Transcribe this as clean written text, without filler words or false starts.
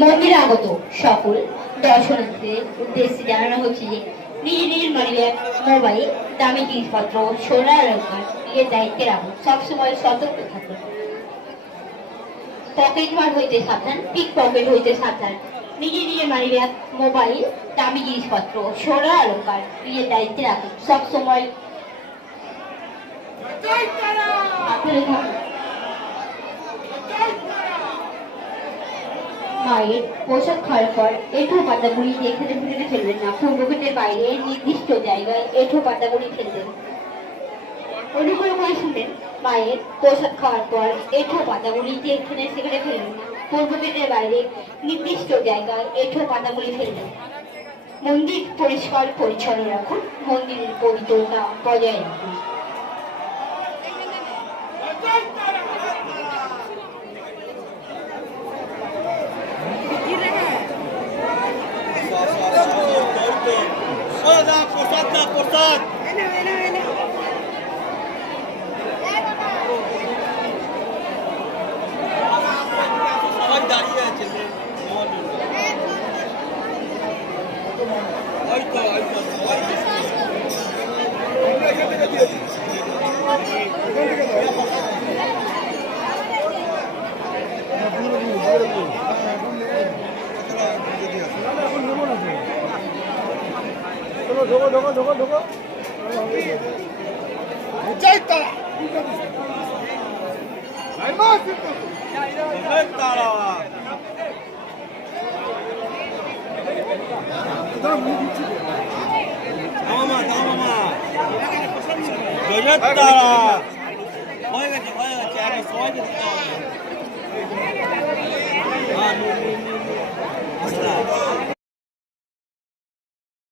মন্দিরে আগত সকল দর্শনার্থীদের উদ্দেশ্যে জানানো হচ্ছে যে নিজ নিজ মানিব্যাগ, মোবাইল, দামি জিনিসপত্র, সোনার অলংকার নিজের দায়িত্বে রাখুন। সবসময় সতর্ক থাকুন। পকেট মার হইতে সাবধান, পিক পকেট হইতে সাবধান। নিজের নিজের মানিব্যাগ, মোবাইল, দামি জিনিসপত্র, সোনার অলংকার নিজের দায়িত্বে রাখুন। সবসময় মায়ের পোশাক খাওয়ার পর এঁঠো পাতাগুলি এখানে সেখানে ফেলবেন না। পূর্বগেটের বাইরে নির্দিষ্ট জায়গায় এঁঠো পাতাগুলি ফেলবেন। অনুগ্রহ করে শুনেন, মায়ের পোশাক খাওয়ার পর এঁঠো পাতাগুলি এখানে সেখানে ফেলবেন না। পূর্বগেটের বাইরে নির্দিষ্ট জায়গায় এঁঠো পাতাগুলি ফেলবেন। মন্দির পরিষ্কার পরিচ্ছন্ন রাখুন। মন্দিরের পবিত্রতা বজায় রাখুন। ঢোকো হয়ে গেছে আরে সবাইকে দিতে হবে।